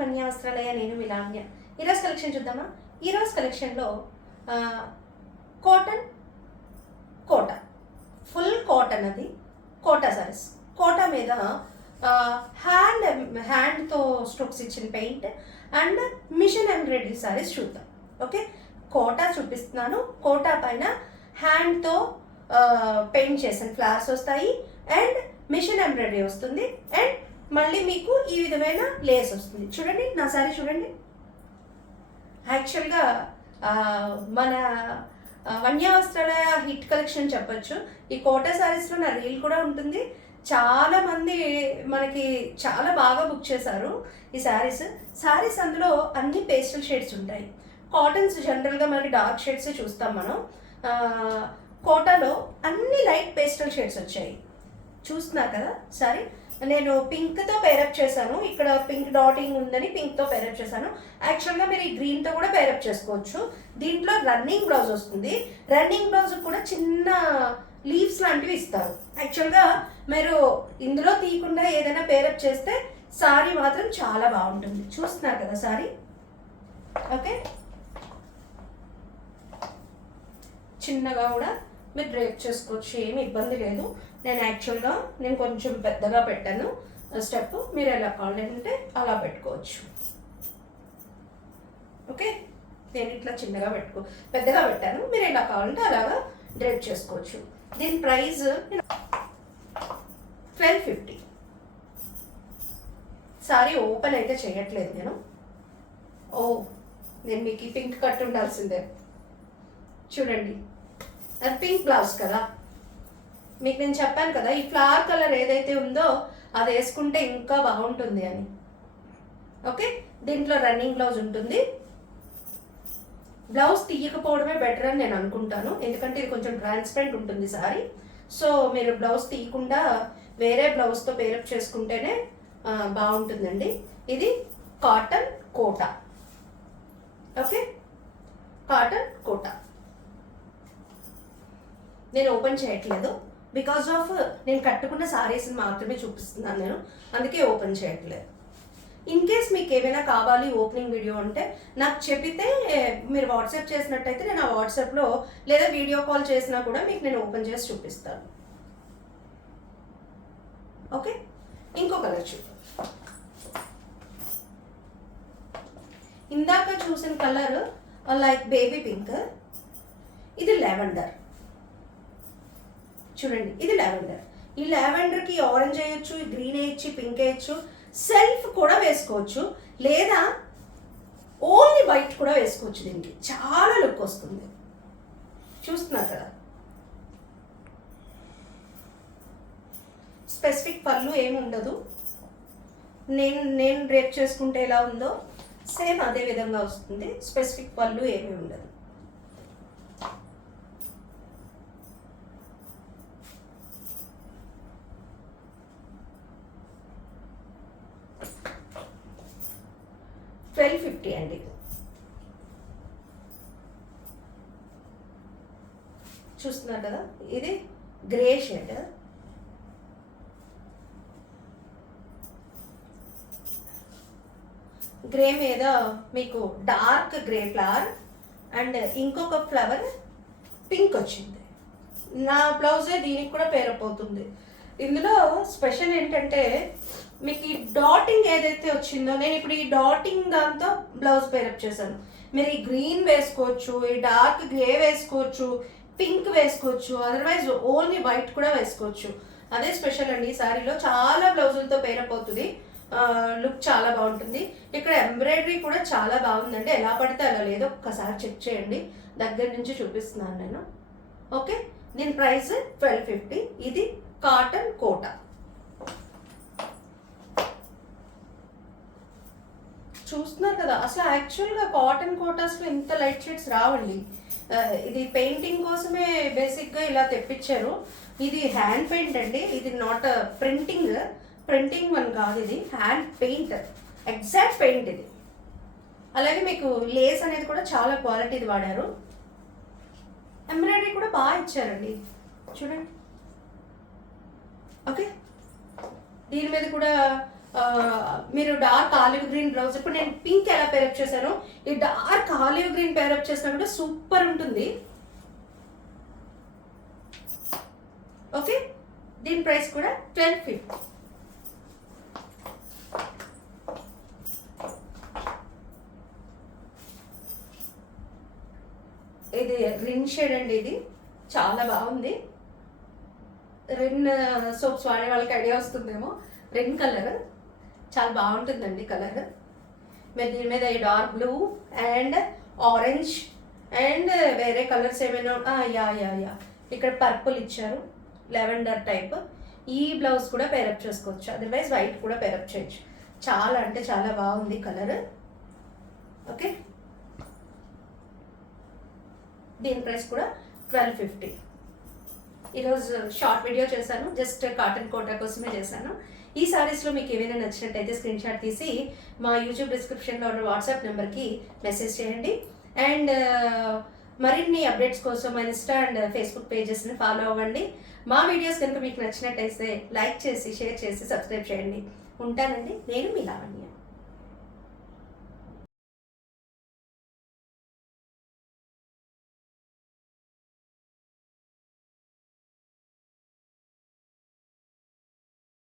వన్య వస్త్రాలయ, నేను మీ లావణ్య. ఈరోజు కలెక్షన్ చూద్దామా? ఈరోజు కలెక్షన్లో కాటన్ కోటా, ఫుల్ కాటన్, అది కోటా సారీస్. కోటా మీద హ్యాండ్తో స్ట్రోక్స్ ఇచ్చిన paint and machine embroidery saris చూద్దాం. ఓకే, కోటా చూపిస్తున్నాను. కోటా పైన హ్యాండ్తో పెయింట్ చేసిన ఫ్లవర్స్ వస్తాయి అండ్ మిషన్ ఎంబ్రాయిడరీ వస్తుంది అండ్ మళ్ళీ మీకు ఈ విధమైన లేస్ వస్తుంది. చూడండి నా సారీ చూడండి. యాక్చువల్గా మన వన్య వస్త్రాలయ హిట్ కలెక్షన్ చెప్పొచ్చు. ఈ కోటా సారీస్లో నా రీల్ కూడా ఉంటుంది. చాలామంది మనకి చాలా బాగా బుక్ చేశారు ఈ శారీస్. అందులో అన్ని పేస్టల్ షేడ్స్ ఉంటాయి. కాటన్స్ జనరల్గా మనకి డార్క్ షేడ్స్ చూస్తాం మనం. కోటాలో అన్ని లైట్ పేస్టల్ షేడ్స్ వచ్చాయి. చూస్తున్నారు కదా సారీ. నేను పింక్తో పేరప్ చేశాను. ఇక్కడ పింక్ డాటింగ్ ఉందని పింక్తో పేరప్ చేశాను. యాక్చువల్గా మీరు ఈ గ్రీన్తో కూడా పేరప్ చేసుకోవచ్చు. దీంట్లో రన్నింగ్ బ్లౌజ్ వస్తుంది. రన్నింగ్ బ్లౌజ్ కూడా చిన్న లీవ్స్ లాంటివి ఇస్తారు. యాక్చువల్గా మీరు ఇందులో తీయకుండా ఏదైనా పేరప్ చేస్తే సారీ మాత్రం చాలా బాగుంటుంది. చూస్తున్నారు కదా సారీ. ఓకే, చిన్నగా కూడా మీరు డ్రేప్ చేసుకోవచ్చు, ఏమి ఇబ్బంది లేదు. నేను కొంచెం పెద్దగా పెట్టాను స్టెప్. మీరు ఎలా కావాలంటే అలా పెట్టుకోవచ్చు. ఓకే, నేను ఇట్లా చిన్నగా పెద్దగా పెట్టాను. మీరు ఎలా కావాలంటే అలాగా డ్రేప్ చేసుకోవచ్చు. దీని ప్రైస్ 1250. సారీ ఓపెన్ అయితే చేయట్లేదు నేను. నేను మీకు ఈ పింక్ కట్ ఉండాల్సిందే. చూడండి, అది పింక్ బ్లౌజ్ కదా. మీకు నేను చెప్పాను కదా, ఈ ఫ్లవర్ కలర్ ఏదైతే ఉందో అది వేసుకుంటే ఇంకా బాగుంటుంది అని. ఓకే, దీంట్లో రన్నింగ్ బ్లౌజ్ ఉంటుంది. బ్లౌజ్ తీయకపోవడమే బెటర్ అని నేను అనుకుంటాను, ఎందుకంటే ఇది కొంచెం ట్రాన్స్పరెంట్ ఉంటుంది సారీ. సో మీరు బ్లౌజ్ తీయకుండా వేరే బ్లౌజ్తో పేరప్ చేసుకుంటేనే బాగుంటుందండి. ఇది cotton Kota. Okay, cotton Kota. నేను ఓపెన్ చేయట్లేదు బికాజ్ ఆఫ్ నేను కట్టుకున్న సారీస్ని మాత్రమే చూపిస్తున్నాను నేను, అందుకే ఓపెన్ చేయట్లేదు. ఇన్ కేస్ మీకు ఏమైనా కావాలి ఓపెనింగ్ వీడియో అంటే నాకు చెప్పితే మీరు వాట్సాప్ చేసినట్టయితే నేను ఆ వాట్సాప్లో లేదా వీడియో కాల్ చేసినా కూడా మీకు నేను ఓపెన్ చేసి చూపిస్తాను. ఓకే, ఇంకో కలర్ చూద్దాం. ఇందాక చూసిన కలర్ లైక్ బేబీ పింక్. ఇది లెవెండర్. చూడండి, ఇది లెవెండర్. ఈ లెవెండర్కి ఆరెంజ్ వేయచ్చు, గ్రీన్ వేయచ్చు, పింక్ వేయచ్చు, సెల్ఫ్ కూడా వేసుకోవచ్చు, లేదా ఓన్లీ వైట్ కూడా వేసుకోవచ్చు. దీనికి చాలా లుక్ వస్తుంది. చూస్తున్నారు కదా. స్పెసిఫిక్ పళ్ళు ఏమి ఉండదు. నేను డ్రేప్ చేసుకుంటే ఎలా ఉందో సేమ్ అదే విధంగా వస్తుంది. స్పెసిఫిక్ పళ్ళు ఏమీ ఉండదు. $1250 అండి. చూస్తున్నారు కదా, ఇది గ్రే షేడ్. గ్రే మీద మీకు డార్క్ గ్రే ఫ్లవర్ అండ్ ఇంకొక ఫ్లవర్ పింక్ వచ్చింది. నా బ్లౌజే దీనికి కూడా పేరప్ అవుతుంది. ఇందులో స్పెషల్ ఏంటంటే మీకు ఈ డాటింగ్ ఏదైతే వచ్చిందో, నేను ఇప్పుడు ఈ డాటింగ్ దాంతో బ్లౌజ్ పేరప్ చేశాను. మీరు ఈ గ్రీన్ వేసుకోవచ్చు, ఈ డార్క్ గ్రే వేసుకోవచ్చు, పింక్ వేసుకోవచ్చు, అదర్వైజ్ ఓన్లీ వైట్ కూడా వేసుకోవచ్చు. అదే స్పెషల్ అండి. ఈ శారీలో చాలా బ్లౌజులతో పేరప్ అవుతుంది. లుక్ చాలా బాగుంటుంది. ఇక్కడ ఎంబ్రాయిడరీ కూడా చాలా బాగుందండి. ఎలా పడితే అలా లేదు, ఒక్కసారి చెక్ చేయండి. దగ్గర నుంచి చూపిస్తున్నాను నేను. ఓకే, దీని ప్రైస్ 1250. ఇది కాటన్ కోటా. చూస్తున్నారు కదా, అసలు యాక్చువల్గా కాటన్ కోటాస్లో ఇంత లైట్ షేడ్స్ రావండి. ఇది పెయింటింగ్ కోసమే బేసిక్గా ఇలా తెప్పించారు. ఇది హ్యాండ్ పెయింట్ అండి. ఇది నాట్ ప్రింటింగ్ వన్ కాదు, ఇది హ్యాండ్ పెయింట్, ఎగ్జాక్ట్ పెయింట్ ఇది. అలాగే మీకు లేస్ అనేది కూడా చాలా క్వాలిటీది వాడారు. ఎంబ్రాయిడరీ కూడా బాగా ఇచ్చారండి, చూడండి. ఓకే, దీని మీద కూడా మీరు డార్క్ ఆలివ్ గ్రీన్ బ్లౌజ్, ఇప్పుడు నేను పింక్ ఎలా పేరప్ చేశానో ఈ డార్క్ ఆలివ్ గ్రీన్ పేరప్ చేసినా కూడా సూపర్ ఉంటుంది. ఓకే, దీని ప్రైస్ కూడా 1250. ఇది రిన్ షేడ్ అండి, ఇది చాలా బాగుంది. రిన్ సోప్స్ వాడే వాళ్ళకి ఐడియా వస్తుందేమో. రిన్ కలర్ చాలా బాగుంటుందండి కలర్. మీరు దీని మీద ఈ dark blue and orange and వేరే కలర్స్ ఏమైనా యా ఇక్కడ పర్పుల్ ఇచ్చారు, లెవెండర్ టైప్. ఈ బ్లౌజ్ కూడా పేరప్ చేసుకోవచ్చు, అదర్వైజ్ వైట్ కూడా పేరప్ చేయొచ్చు. చాలా అంటే చాలా బాగుంది కలర్. ఓకే, దీని ప్రైస్ కూడా 1250. ఈరోజు షార్ట్ వీడియో చేశాను, జస్ట్ కాటన్ కోటా కోసమే చేశాను. ఈ సారీస్లో మీకు ఏమైనా నచ్చినట్టయితే స్క్రీన్ షాట్ తీసి మా యూట్యూబ్ డిస్క్రిప్షన్లో ఉన్న వాట్సాప్ నెంబర్కి మెసేజ్ చేయండి. అండ్ మరిన్ని అప్డేట్స్ కోసం మా ఇన్స్టా అండ్ ఫేస్బుక్ పేజెస్ని ఫాలో అవ్వండి. మా వీడియోస్ కనుక మీకు నచ్చినట్టయితే లైక్ చేసి, షేర్ చేసి, సబ్స్క్రైబ్ చేయండి. ఉంటానండి, నేను మీ లావణ్య.